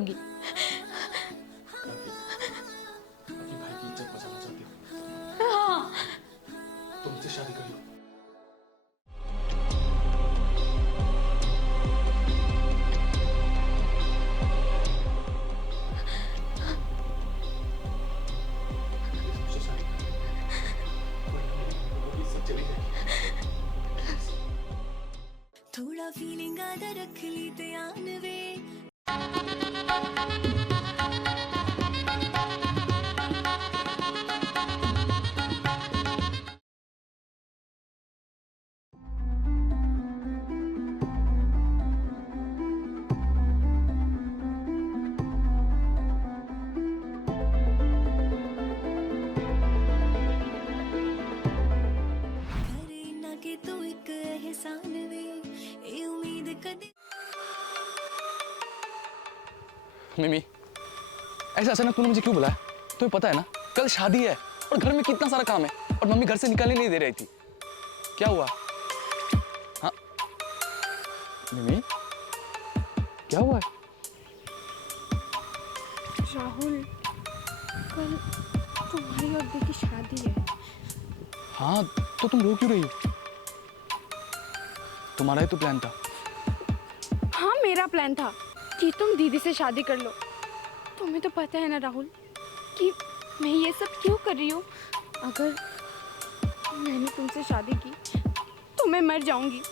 लूंगी। अपनी भाई की इज्जत बचाना चाहती हो? हाँ। तुमसे शादी कर लो। मुझसे शादी कर लो, वरना मेरी लोगों की इज्जत चली जाएगी। थोड़ा फीलिंग आधा रख ली ध्यान वे। करे ना कि तू एक एहसान वे, ए उम्मीद कदे। मिमी, ऐसा अचानक तूने मुझे क्यों बुलाया? तुम्हें पता है ना कल शादी है और घर में कितना सारा काम है और मम्मी घर से निकालने नहीं दे रही थी। क्या हुआ? हाँ मिमी, क्या हुआ है? राहुल, कल तुम्हारी और दी की शादी है। हाँ तो तुम रो क्यों रही हो? तुम्हारा ही तो प्लान था। हाँ, मेरा प्लान था कि तुम दीदी से शादी कर लो। तुम्हें तो पता है ना राहुल कि मैं ये सब क्यों कर रही हूँ। अगर मैंने तुमसे शादी की तो मैं मर जाऊंगी।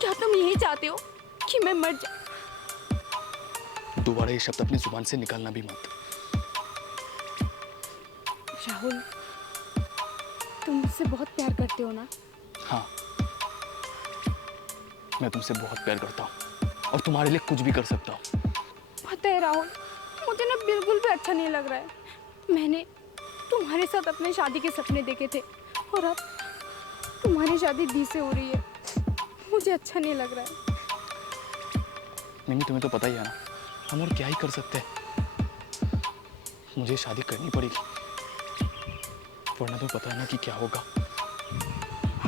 क्या तुम यही चाहते हो कि मैं मर जाऊं? दोबारा ये शब्द अपनी जुबान से निकालना भी मत। राहुल, तुम मुझसे बहुत प्यार करते हो ना? हाँ, मैं तुमसे बहुत प्यार करता हूँ और तुम्हारे लिए कुछ भी कर सकता हूँ। पता है राहुल, मुझे ना बिल्कुल भी अच्छा नहीं लग रहा है। मैंने तुम्हारे साथ अपने शादी के सपने देखे थे और अब तुम्हारी शादी दी से हो रही है। मुझे अच्छा नहीं लग रहा है। मिमी, तुम्हें तो पता ही है ना हम और क्या ही कर सकते हैं। मुझे शादी करनी पड़ेगी, वरना तुम्हें पता है ना कि क्या होगा।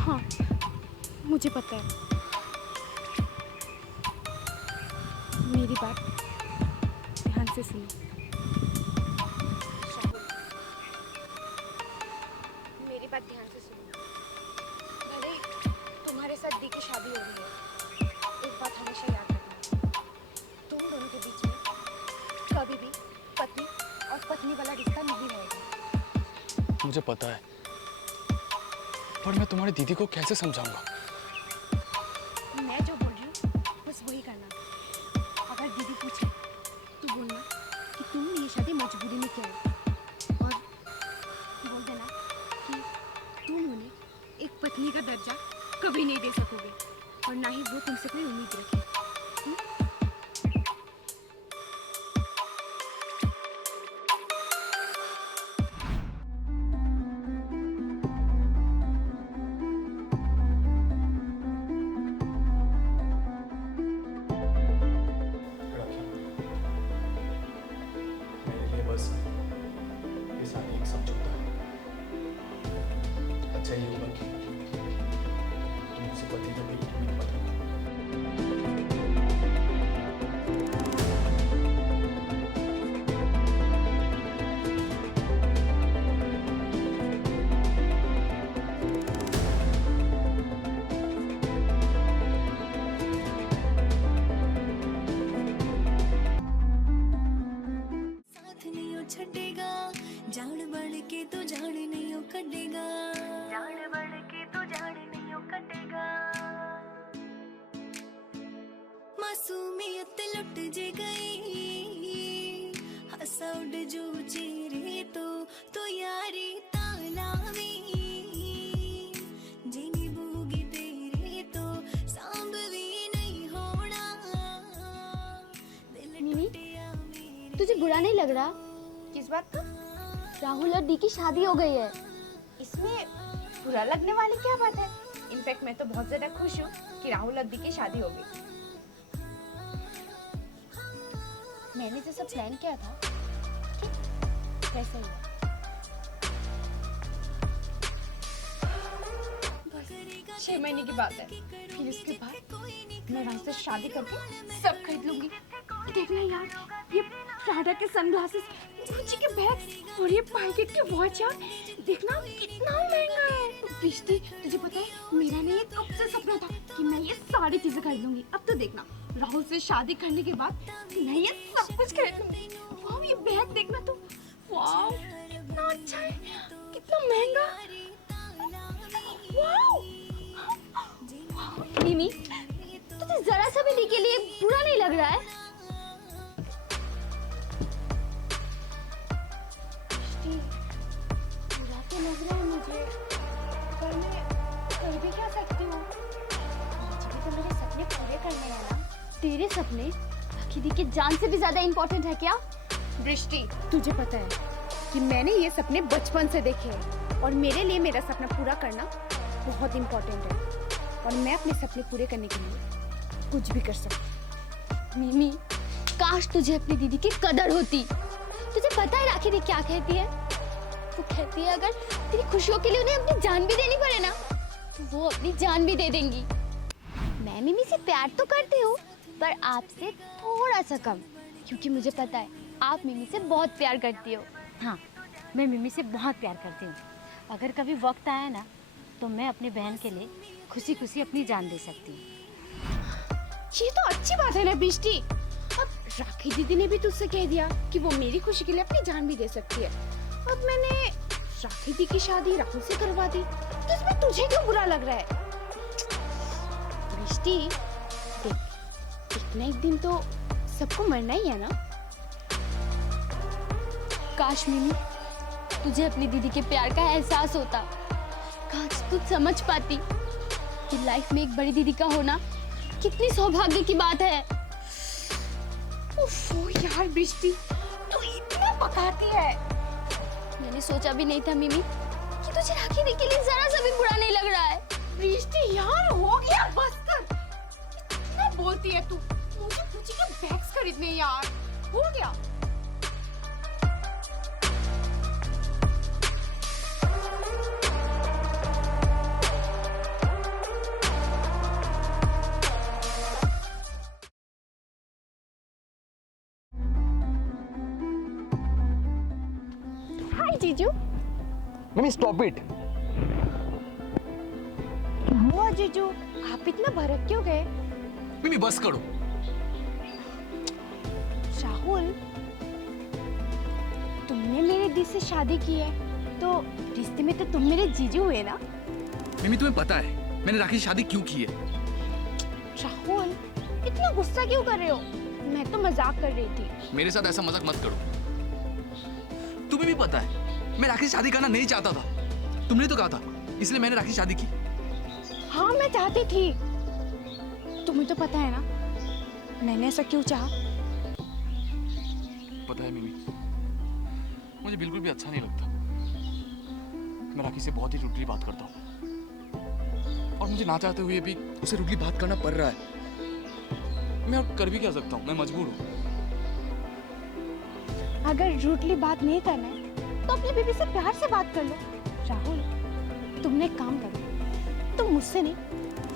हाँ, मुझे पता है। मेरी बात ध्यान से सुनो। मेरी बात ध्यान से सुनो। भले ही तुम्हारे साथ दी की शादी हो रही है, एक बात हमेशा याद रखना, तुम दोनों के बीच में कभी भी पति और पत्नी वाला रिश्ता नहीं रहेगा। मुझे पता है, पर मैं तुम्हारी दीदी को कैसे समझाऊंगा? मैं जो बोल रही हूँ बस वही करना। अगर दीदी पूछे तो बोलना कि तुमने ये शादी मजबूरी में किया है और बोल देना कि तुम उन्हें एक पत्नी का दर्जा कभी नहीं दे सकोगे और ना ही वो तुमसे कोई उम्मीद रखे। मेरे लिए बस ये शादी एक समझौता है। अच्छा ये होगा कि तुम मुझसे पति का बिल्कुल भी नहीं पता। साथ नहीं हो छड़ेगा, जान बढ़ के तो जान नहीं हो कटेगा, जान बढ़ के तो जान नहीं हो कटेगा। मासूमियत लुट जे गई, हंसा उड़ जो चेहरे तो यारी तालावी, जिनी बूगी तेरे तो सांभ भी नहीं होना। दिल मिमी, टूटिया मेरे। तुझे बुरा नहीं लग रहा? किस बात का? राहुल और दी की शादी हो गई है। इसमें बुरा लगने वाली क्या बात है? इनफैक्ट मैं तो बहुत ज्यादा खुश हूँ कि राहुल और दी की शादी हो गई। मैंने जैसा प्लान किया था ठीक वैसा ही हुआ। 6 महीने की बात है, फिर इसके बाद मैं वहां से शादी करके सब खरीद लूंगी। देखना यार, ये प्राडा के सनग्लासेस, गुच्ची के बैग्स और ये पाइकेट की वॉच यार, देखना कितना महंगा है। बिस्टी, तुझे पता है मेरा ना ये कब से सपना था कि मैं ये सारी चीजें खरीद लूंगी। अब तो देखना, राहुल से शादी करने के बाद मैं ये सब कुछ खरीद लूंगी। वाह, ये बैग देखना तो, वाह कितना अच्छा है, कितना महंगा। वाह मिमी, तुझे जरा सा भी दी के लिए बुरा नहीं लग रहा है? बुरा तो लग रहा है मुझे, पर मैं कर भी क्या सकती हूँ? मुझे भी तो मेरे सपने पूरे करने हैं ना। तेरे सपने बाकी दी के जान से भी ज्यादा इम्पोर्टेंट है क्या? दृष्टि, तुझे पता है कि मैंने ये सपने बचपन से देखे हैं और मेरे लिए मेरा सपना पूरा करना बहुत इम्पोर्टेंट है और मैं अपने सपने पूरे करने के लिए कुछ भी कर सकती हूँ। मिमी, काश तुझे अपनी दीदी की कदर होती। तुझे पता है राखी दी क्या कहती है? वो कहती है अगर तेरी खुशियों के लिए उन्हें अपनी जान भी देनी पड़े ना, तो वो अपनी जान भी दे देंगी। मैं मिमी से प्यार तो करती हूँ, पर आपसे थोड़ा सा कम, क्योंकि मुझे पता है आप मिमी से बहुत प्यार करती हो। हाँ, मैं मिमी से बहुत प्यार करती हूँ। अगर कभी वक्त आया ना, तो मैं अपनी बहन के लिए खुशी खुशी अपनी जान दे सकती हूँ। ये तो अच्छी बात है ना बिष्टी। अब राखी दीदी ने भी तुझसे कह दिया कि वो मेरी खुशी के लिए अपनी जान भी दे सकती है। अब मैंने राखी दी की शादी राहुल से करवा दी, तो इसमें तुझे क्यों बुरा लग रहा है? बिष्टी, देख, एक ना एक दिन तो सबको मरना ही है ना। काश मिमी तुझे अपनी दीदी के प्यार का एहसास होता। काश तू समझ पाती कि लाइफ में एक बड़ी दीदी का होना कितनी सौभाग्य की बात है। ओफो यार बिष्टी, तू इतना पकाती है। मैंने सोचा भी नहीं था मिमी कि तुझे राखी दी के लिए जरा सा भी बुरा नहीं लग रहा है। बिष्टी यार, हो गया, बस कर। कितना बोलती है तू? मुझे गुच्ची के बैग्स खरीदने यार, हो गया। हाय जीजू। मिमी स्टॉप इट। क्या हुआ जीजू, आप इतना भड़क क्यों गए? मिमी बस करो। राहुल, तुमने मेरे दी से शादी की है, तो रिश्ते में तो तुम मेरे जीजू हुए ना। मिमी तुम्हें पता है मैंने राखी से शादी क्यों की है? राहुल, इतना गुस्सा क्यों कर रहे हो? मैं तो मजाक कर रही थी। मेरे साथ ऐसा मजाक मत करो। तुम्हें भी पता है मैं राखी से शादी करना नहीं चाहता था। तुमने तो कहा था, इसलिए मैंने राखी से शादी की। हाँ, मैं चाहती थी। तुम्हें तो पता है ना मैंने ऐसा क्यों चाहा। पता है मिमी, मुझे बिल्कुल भी अच्छा नहीं लगता। मैं राखी से बहुत ही रूडली बात करता हूँ और मुझे ना चाहते हुए भी उसे रूडली बात करना पड़ रहा है। मैं और कर भी क्या सकता हूँ, मैं मजबूर हूँ। अगर रूडली बात नहीं करना है तो अपनी बीवी से प्यार से बात कर लो। राहुल, तुमने एक काम करो, तुम मुझसे नहीं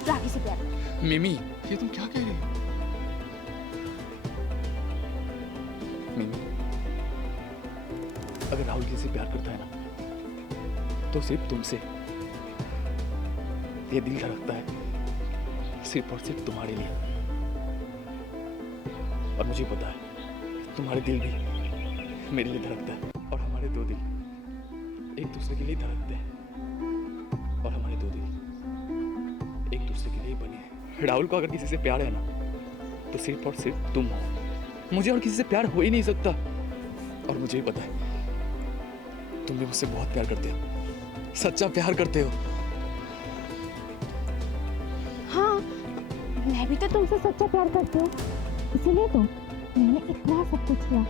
राखी से प्यार करो। मिमी, ये तुम क्या कह रही हो? मिमी, अगर राहुल किसी से प्यार करता है ना, तो सिर्फ तुमसे। ये दिल धड़कता है सिर्फ और सिर्फ तुम्हारे लिए। और मुझे पता है तुम्हारे दिल भी मेरे लिए धड़कता है, और हमारे दो दिल एक दूसरे के लिए धड़कते हैं, और हमारे दो दिल एक दूसरे के लिए बने हैं। राहुल को अगर किसी से प्यार है ना, तो सिर्फ और सिर्फ तुम हो। मुझे और किसी से प्यार हो ही नहीं सकता। और मुझे भी पता है तुम भी मुझसे बहुत प्यार करते हो, सच्चा प्यार करते हो। हाँ, मैं भी तो तुमसे सच्चा प्यार करती हूँ, इसीलिए तो मैंने इतना सब कुछ किया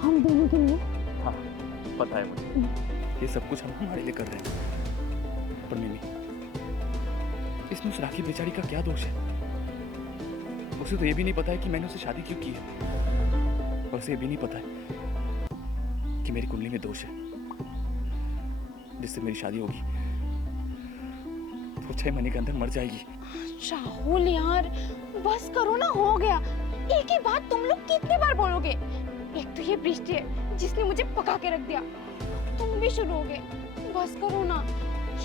हम दोनों के लिए। हाँ, पता है मुझे, ये सब कुछ हम हमारे लिए कर रहे हैं। पर मिमी, इसमें उस राखी बेचारी का क्या दोष है? उसे तो ये भी नहीं पता है कि मैंने उसे शादी क्यों की है, और उसे ये भी नहीं पता है कि मेरी कुंडली में दोष है, जिससे मेरी शादी होगी तो 6 महीने के अंदर मर जाएगी। राहुल यार, बस करो ना, हो गया। एक ही बात तुम लोग कितने बार बोलोगे? एक तो ये बृष्टि है जिसने मुझे पका के रख दिया, तुम भी शुरू हो गए। बस करो ना,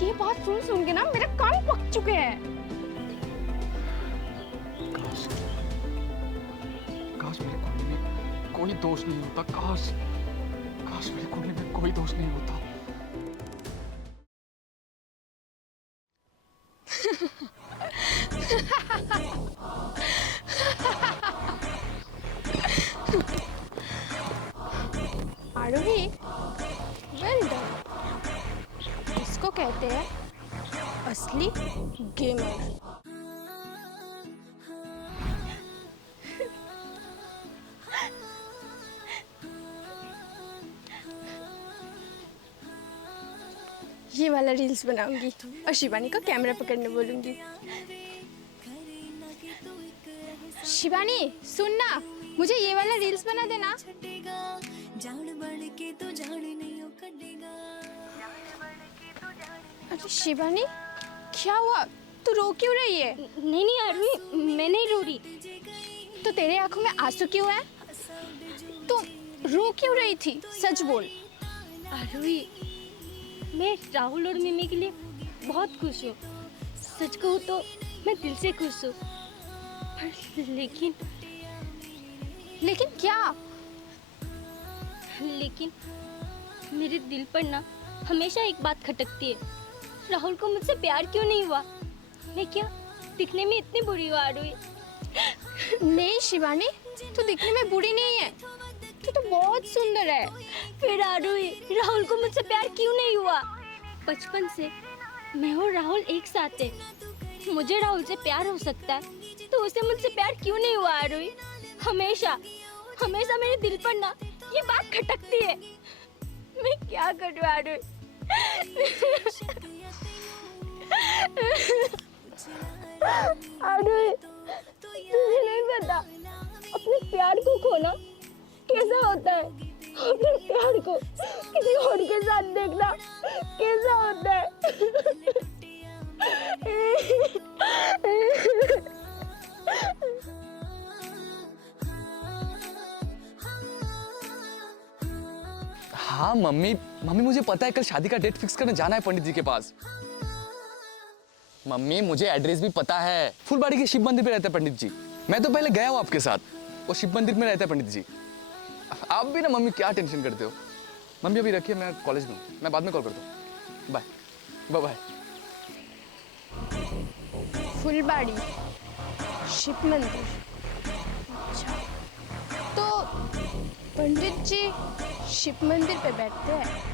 ये बात सुन सुन के ना मेरे कान पक चुके हैं। काश मेरे कुंडली में कोई दोष नहीं होता, काश काश मेरे कुंडली में कोई दोष नहीं होता। आरोही, वेल डन। इसको कहते हैं असली गेमर। ये वाला रील्स बनाऊंगी और शिवानी को कैमरा पकड़ने बोलूंगी। शिवानी सुन ना, मुझे ये वाला रील्स बना देना। अरे शिवानी, क्या हुआ? तू रो क्यों रही है? नहीं नहीं आरोही, मैं नहीं रो रही। तो तेरे आंखों में आंसू क्यों है? तू रो क्यों रही थी? सच बोल। आरोही, मैं राहुल और मिमी के लिए बहुत खुश हूँ। सच कहूँ तो मैं दिल से खुश हूँ। पर लेकिन क्या? लेकिन मेरे दिल पर ना हमेशा एक बात खटकती है। राहुल को मुझसे प्यार क्यों नहीं हुआ? मैं क्या दिखने में इतनी बुरी हूँ आरोही? नहीं शिवानी, तू दिखने में बुरी नहीं है, तू तो बहुत सुंदर है। फिर आरोही, राहुल को मुझसे प्यार क्यों नहीं हुआ? बचपन से मैं और राहुल एक साथ थे। मुझे राहुल से प्यार हो सकता है तो उसे मुझसे प्यार क्यों नहीं हुआ आरोही? हमेशा हमेशा मेरे दिल पर ना ये बात खटकती है। मैं क्या करूँ आरोही? आरोही, तुझे नहीं पता अपने प्यार को खोना कैसा होता है। अपने प्यार को किसी और के साथ देखना कैसा होता है। हाँ मम्मी मुझे पता है कल शादी का डेट फिक्स करने जाना है पंडित जी के पास। मम्मी मुझे एड्रेस भी पता है, फुलबाड़ी के शिव मंदिर पे रहते हैं पंडित जी। मैं तो पहले गया हूँ आपके साथ, वो शिव मंदिर में रहते हैं पंडित जी। आप भी ना मम्मी क्या टेंशन करते हो। मम्मी अभी रखिए, मैं कॉलेज में हूँ, मैं बाद में कॉल करता हूँ। Bye bye bye. Phulbari Shiv मंदिर, अच्छा तो पंडित जी शिव मंदिर पे बैठते हैं।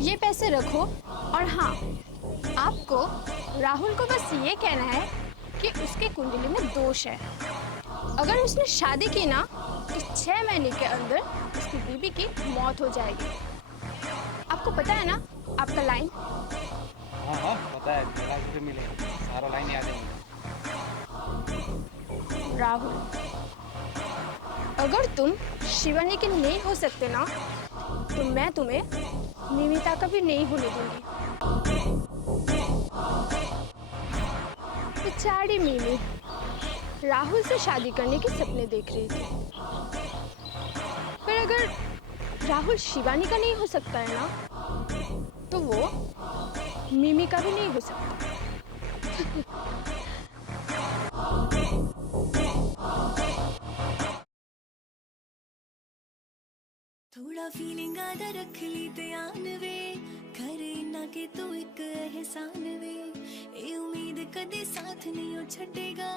ये पैसे रखो। और हाँ, आपको राहुल को बस ये कहना है कि उसके कुंडली में दोष है। अगर उसने शादी की ना तो 6 महीने के अंदर उसकी बीबी की मौत हो जाएगी। आपको पता है ना आपका लाइन? हाँ हाँ पता है, मेरा भी मिले सारा लाइन याद है मुझे। राहुल, अगर तुम शिवानी के नहीं हो सकते ना तो मैं तुम्हें निमिता का भी नहीं होने दूंगी। बेचारी मिमी राहुल से शादी करने के सपने देख रही थी, पर अगर राहुल शिवानी का नहीं हो सकता है ना तो वो मिमी का भी नहीं हो सकता। थोड़ा फीलिंग आदा रख ली ध्यान वे, करे ना के तू एक एहसान वे, ए उम्मीद कदे साथ नहीं हो छड़ेगा।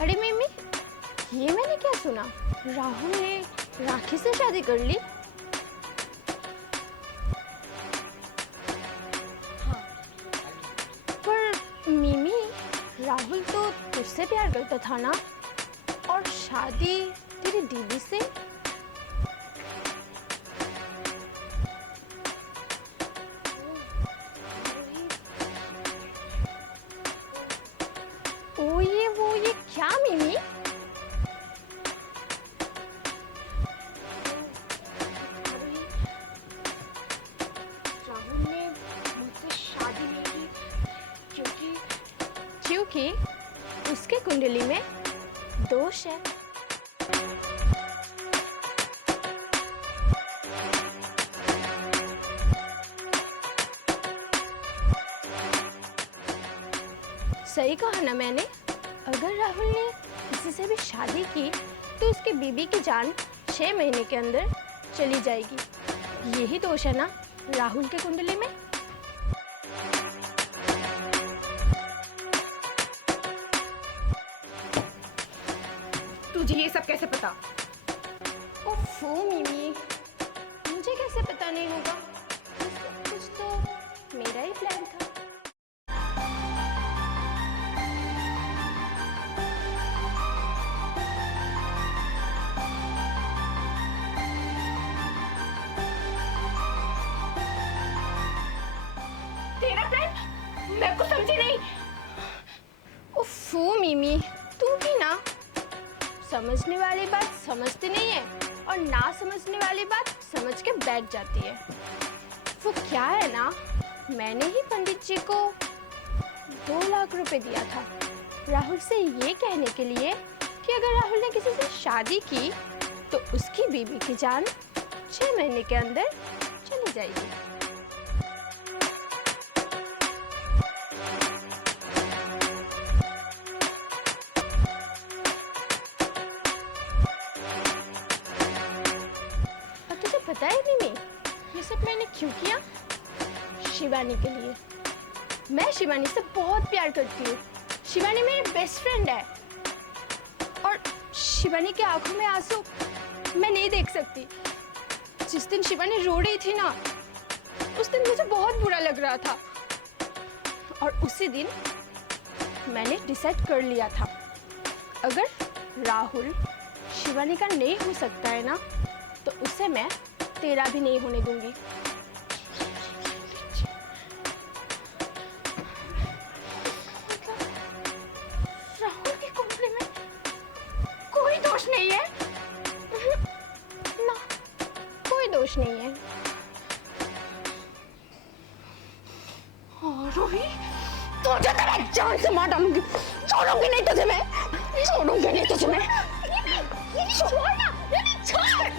अरे मिमी, ये मैंने क्या सुना? राहुल ने राखी से शादी कर ली? राहुल तो तुझसे प्यार करता था ना, और शादी तेरी दीदी से? ओ ये क्या मिमी? राहुल ने मुझसे शादी नहीं की क्योंकि उसके कुंडली में दोष है। सही कहा ना मैंने? अगर राहुल ने किसी से भी शादी की तो उसकी बीबी की जान 6 महीने के अंदर चली जाएगी। यही दोष है ना राहुल के कुंडली में? तुझे ये सब कैसे पता? ओफो मिमी, मुझे कैसे पता नहीं होगा? कुछ तो मेरा ही प्लान था। तेरा प्लान? मैं कुछ समझी नहीं। ओफो मिमी, तू भी ना समझने वाली बात समझती नहीं है और ना समझने वाली बात समझ के बैठ जाती है। वो क्या है ना, मैंने ही पंडित जी को 2 लाख रुपए दिया था राहुल से ये कहने के लिए कि अगर राहुल ने किसी से शादी की तो उसकी बीबी की जान 6 महीने के अंदर चली जाएगी। पता है मिमी, ये सब मैंने क्यों किया? शिवानी के लिए। मैं शिवानी से बहुत प्यार करती हूँ। शिवानी मेरी बेस्ट फ्रेंड है और शिवानी की आंखों में आंसू मैं नहीं देख सकती। जिस दिन शिवानी रो रही थी ना, उस दिन मुझे बहुत बुरा लग रहा था और उसी दिन मैंने डिसाइड कर लिया था, अगर राहुल शिवानी का नहीं हो सकता है ना तो उससे मैं तेरा भी नहीं होने दूंगी। राहुल के कुंडली में कोई दोष नहीं है ना, कोई दोष नहीं है। रोही, तुझे तो मैं जान से मार डालूंगी। छोड़ूंगी नहीं तुझे मैं, छोड़ूंगी नहीं तुझे मैं। छोड़ ना, छोड़।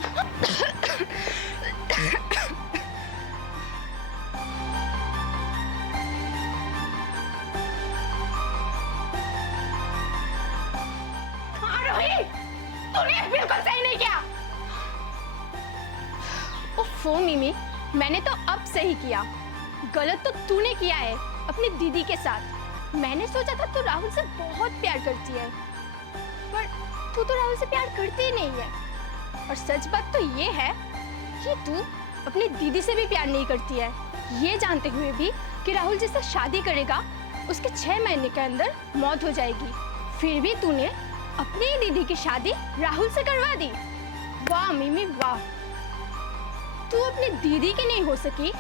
तूने बिल्कुल सही नहीं किया। ओफो मिमी, मैंने तो अब सही किया। गलत तो तूने किया है अपनी दीदी के साथ। मैंने सोचा था तू राहुल से बहुत प्यार करती है, पर तू तो राहुल से प्यार करती ही नहीं है। और सच बात तो ये है कि तू अपनी दीदी से भी प्यार नहीं करती है, ये जानते हुए भी कि राहुल जिससे शादी करेगा उसके 6 महीने के अंदर मौत हो जाएगी। फिर भी तूने अपनी ही दीदी की शादी राहुल से करवा दी। वाह मिमी वाह, तू अपनी दीदी की नहीं हो सकी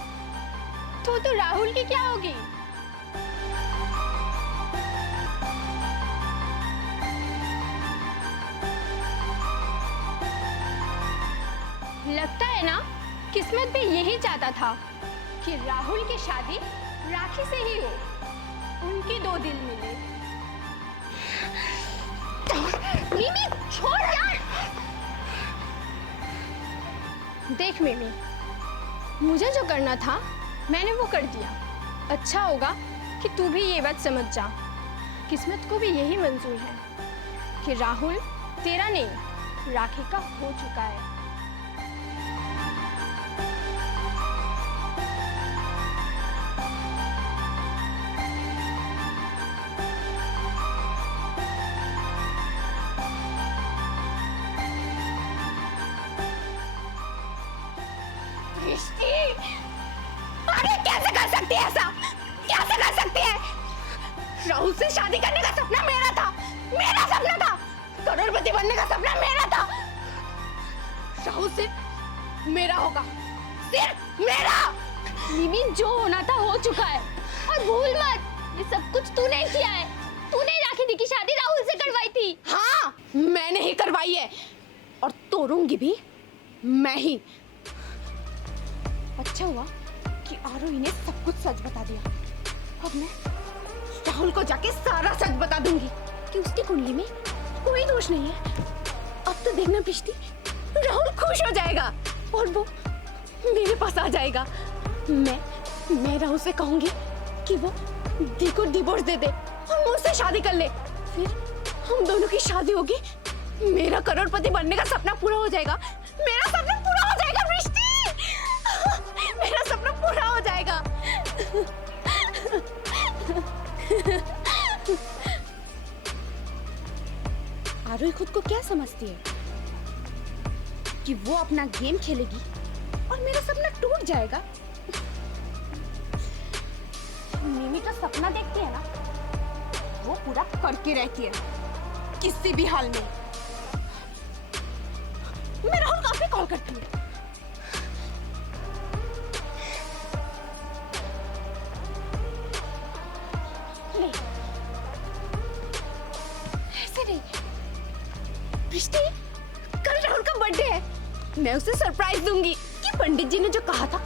तो राहुल की क्या होगी? लगता है ना किस्मत भी यही चाहता था कि राहुल की शादी राखी से ही हो, उनके 2 दिल मिले। मिमी छोड़ यार। देख मिमी, मुझे जो करना था मैंने वो कर दिया। अच्छा होगा कि तू भी ये बात समझ जा, किस्मत को भी यही मंजूर है कि राहुल तेरा नहीं राखी का हो चुका है। अरे कैसे कर सकती है ऐसा? कैसे कर सकती है? राहुल से शादी करने का सपना मेरा था, मेरा सपना था। करोड़पति बनने का सपना मेरा था। राहुल सिर्फ मेरा होगा, सिर्फ मेरा। मिमी, जो होना था हो चुका है। और भूल मत, ये सब कुछ तूने किया है। तूने राखी दी की शादी राहुल से करवाई थी। हाँ, मैंने ही करवाई है और तोड़ूंगी भी मैं ही। अच्छा हुआ कि आरोही ने सब कुछ सच बता दिया। अब मैं राहुल को जाके सारा सच बता दूंगी कि उसकी कुंडली में कोई दोष नहीं है। अब तो देखना प्रीष्टि, राहुल खुश हो जाएगा और वो मेरे पास आ जाएगा। मैं राहुल से कहूंगी कि वो दी को डिवोर्स दे दे और मुझसे शादी कर ले। फिर हम दोनों की शादी होगी। मेरा करोड़पति बनने का सपना पूरा हो जाएगा। मेरा सपना पूरा हो जाएगा प्रीष्टि। मेरा सपना पूरा हो जाएगा। आरोही खुद को क्या समझती है कि वो अपना गेम खेलेगी और मेरा सपना टूट जाएगा। मिमी का सपना देखती है ना, वो पूरा करके रहती है किसी भी हाल में। मैं राहुल को अभी कॉल करती हूँ। नहीं, ऐसे नहीं। प्रीष्टि, कल राहुल का बर्थडे है। मैं उसे सरप्राइज दूंगी कि पंडित जी ने जो कहा था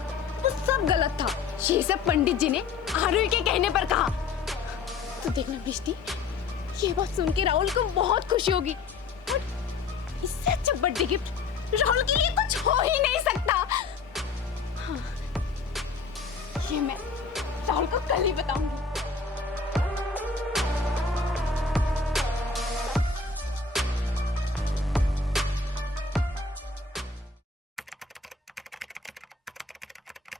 वो सब गलत था। ये सब पंडित जी ने आरोही के कहने पर कहा। तो देखना प्रीष्टि, ये बात सुन के राहुल को बहुत खुशी होगी और इससे अच्छा बर्थडे गिफ्ट राहुल के लिए कुछ हो ही नहीं सकता। हाँ, ये मैं राहुल को कल ही बताऊंगी।